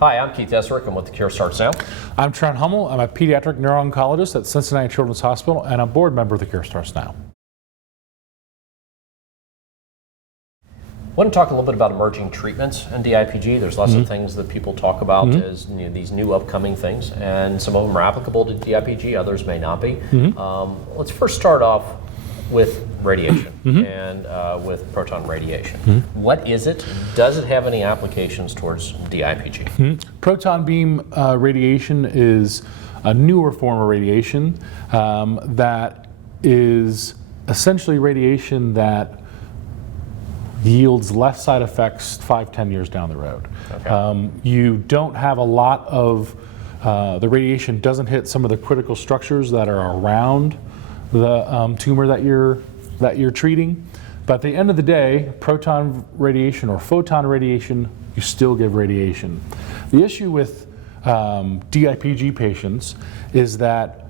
Hi, I'm Keith Esrick. I'm with The Cure Starts Now. I'm Trent Hummel. I'm a pediatric neuro-oncologist at Cincinnati Children's Hospital and a board member of The Cure Starts Now. I want to talk a little bit about emerging treatments in DIPG. There's lots of things that people talk about as these new upcoming things, and some of them are applicable to DIPG, others may not be. Let's first start off with radiation and with proton radiation. What is it? Does it have any applications towards DIPG? Proton beam radiation is a newer form of radiation that is essentially radiation that yields less side effects 5-10 years down the road. Okay. You don't have a lot of, the radiation doesn't hit some of the critical structures that are around the tumor that you're treating. But at the end of the day, proton radiation or photon radiation, you still give radiation. The issue with DIPG patients is that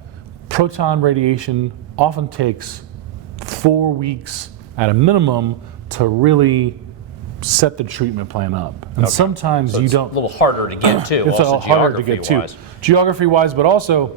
proton radiation often takes 4 weeks at a minimum to really set the treatment plan up. And sometimes So you it's don't. a little harder to get to. It's a little harder to get to. Geography-wise, but also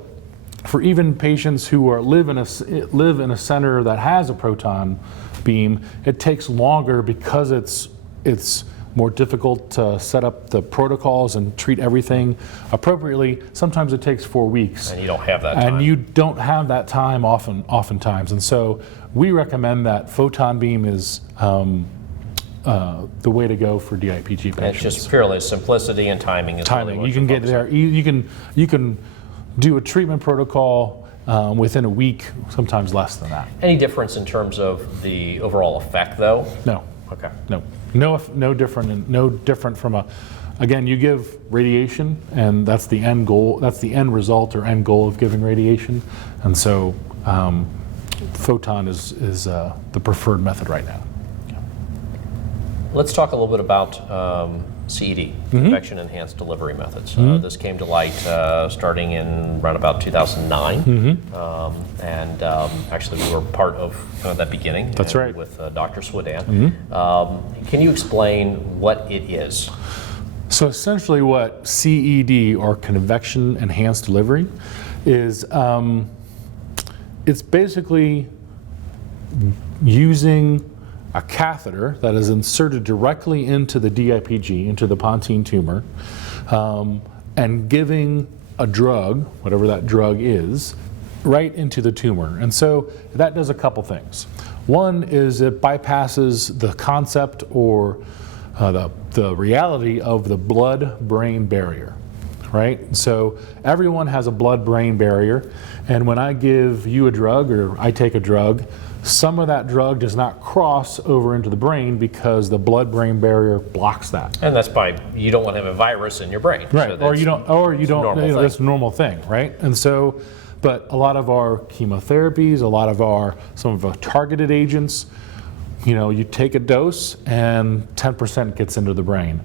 for even patients who live in a center that has a proton beam, it takes longer because it's more difficult to set up the protocols and treat everything appropriately. Sometimes it takes 4 weeks. And you don't have that time. And you don't have that time oftentimes. And so we recommend that photon beam is the way to go for DIPG patients. And it's just purely simplicity and timing. Timing. You can get there. You can do a treatment protocol within a week, sometimes less than that. Any difference in terms of the overall effect, though? No. Okay. No different from again, you give radiation, and that's the end goal. That's the end result or end goal of giving radiation, and so photon is the preferred method right now. Let's talk a little bit about CED, infection enhanced delivery methods. This came to light starting in around about 2009, and actually we were part of that beginning. That's right. With Dr. Swadan. Can you explain what it is? So essentially, what CED or convection enhanced delivery is, it's basically using a catheter that is inserted directly into the DIPG, into the pontine tumor, and giving a drug, whatever that drug is, right into the tumor. And so that does a couple things. One is it bypasses the concept or the reality of the blood-brain barrier, right? So everyone has a blood-brain barrier, and when I give you a drug or I take a drug, some of that drug does not cross over into the brain because the blood-brain barrier blocks that. And that's by, you don't want to have a virus in your brain. Right, So that's a normal thing, right? And so, but a lot of our chemotherapies, some of our targeted agents, you take a dose and 10% gets into the brain.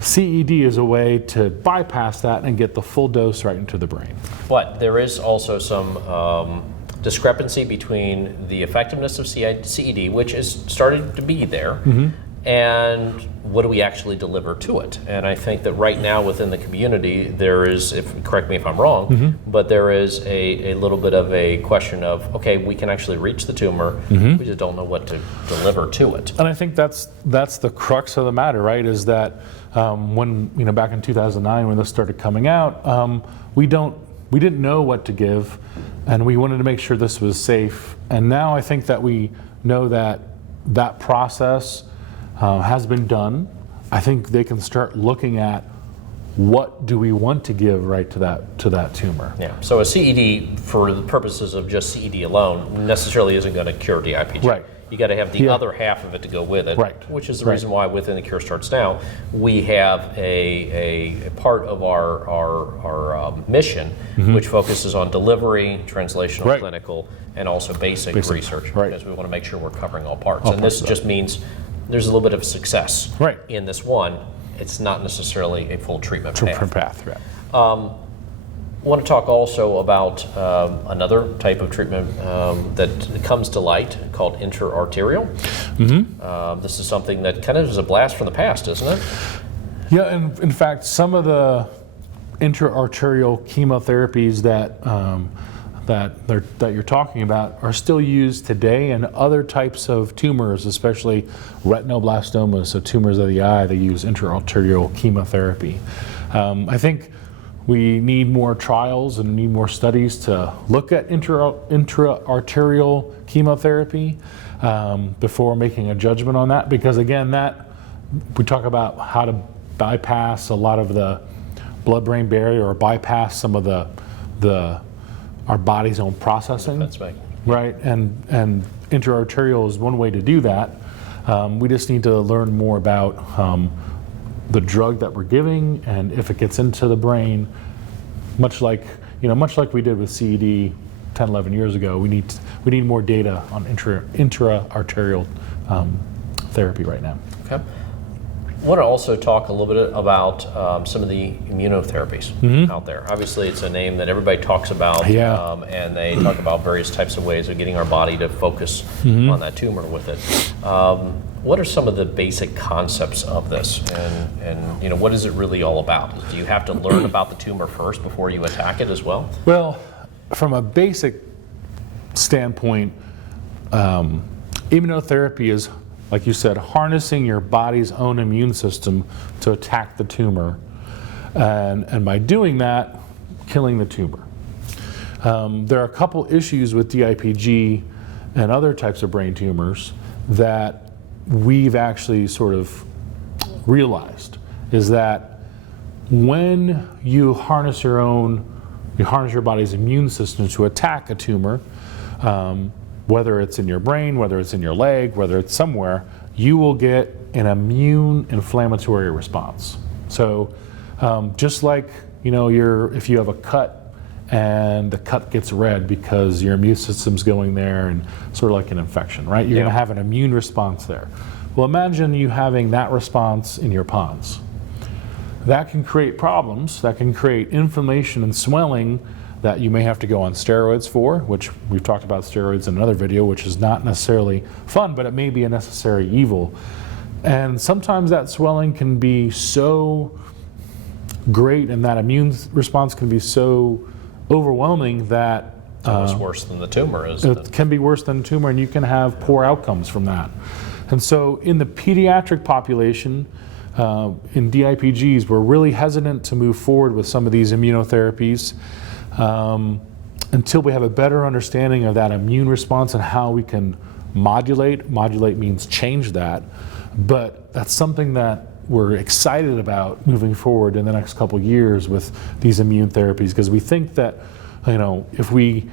CED is a way to bypass that and get the full dose right into the brain. But there is also some discrepancy between the effectiveness of CED, which is starting to be there, and what do we actually deliver to it? And I think that right now within the community, there is, correct me if I'm wrong, but there is a little bit of a question of, okay, we can actually reach the tumor, we just don't know what to deliver to it. And I think that's the crux of the matter, right? Is that when back in 2009 when this started coming out, we didn't know what to give, and we wanted to make sure this was safe. And now I think that we know that process has been done. I think they can start looking at what do we want to give right to that tumor. Yeah. So a CED, for the purposes of just CED alone, necessarily isn't going to cure DIPG. Right. You got to have the other half of it to go with it, right. Which is the reason why within the Cure Starts Now we have a part of our mission, which focuses on delivery, translational, clinical, and also basic research, because we want to make sure we're covering all parts. And this just means there's a little bit of success in this one. It's not necessarily a full treatment path. I want to talk also about another type of treatment that comes to light called Intra-Arterial. This is something that kind of is a blast from the past, isn't it? Yeah, and in fact, some of the intra-arterial chemotherapies that you're talking about are still used today in other types of tumors, especially retinoblastomas, so tumors of the eye. They use intra-arterial chemotherapy. I think we need more trials and need more studies to look at intra-arterial chemotherapy before making a judgment on that, because again, we talk about how to bypass a lot of the blood-brain barrier or bypass some of our body's own processing. That's right. Right, and intra-arterial is one way to do that. We just need to learn more about the drug that we're giving, and if it gets into the brain, much like we did with CED 10, 11 years ago, we need more data on intra-arterial therapy right now. Okay. I want to also talk a little bit about some of the immunotherapies out there. Obviously, it's a name that everybody talks about, and they talk about various types of ways of getting our body to focus on that tumor with it. What are some of the basic concepts of this, and what is it really all about? Do you have to learn about the tumor first before you attack it as well? Well, from a basic standpoint, immunotherapy is, like you said, harnessing your body's own immune system to attack the tumor, and by doing that, killing the tumor. There are a couple issues with DIPG and other types of brain tumors that we've actually sort of realized, is that when you harness your body's immune system to attack a tumor, whether it's in your brain, whether it's in your leg, whether it's somewhere, you will get an immune inflammatory response. So just like if you have a cut and the cut gets red because your immune system's going there, and sort of like an infection, right? You're going to have an immune response there. Well, imagine you having that response in your pons. That can create problems. That can create inflammation and swelling that you may have to go on steroids for, which we've talked about steroids in another video, which is not necessarily fun, but it may be a necessary evil. And sometimes that swelling can be so great and that immune response can be so overwhelming that it's almost worse than the tumor is. It can be worse than the tumor, and you can have poor outcomes from that. And so in the pediatric population, in DIPGs, we're really hesitant to move forward with some of these immunotherapies until we have a better understanding of that immune response and how we can modulate. Modulate means change that, but that's something that we're excited about moving forward in the next couple of years with these immune therapies, because we think that if we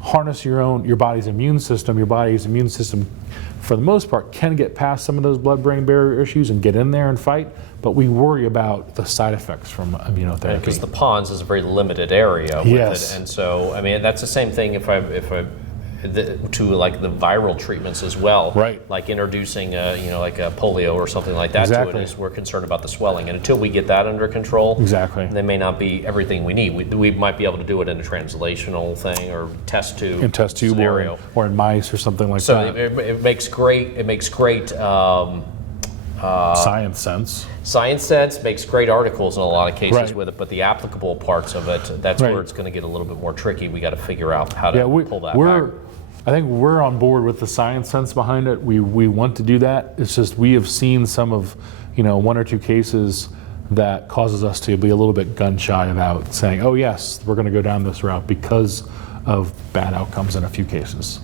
harness your body's immune system for the most part can get past some of those blood-brain barrier issues and get in there and fight, but we worry about the side effects from immunotherapy. Because the pons is a very limited area with it, and so that's the same thing to like the viral treatments as well. Right. Like introducing like a polio or something like that to it, is we're concerned about the swelling, and until we get that under control, they may not be everything we need. We might be able to do it in a translational thing or test tube scenario, or in mice or something like that. So it makes great. Science sense. Science sense makes great articles in a lot of cases with it, but the applicable parts of it, that's where it's going to get a little bit more tricky. We got to figure out how to pull that back. I think we're on board with the science sense behind it. We want to do that. It's just we have seen some of, one or two cases that causes us to be a little bit gun shy about saying, oh yes, we're going to go down this route because of bad outcomes in a few cases.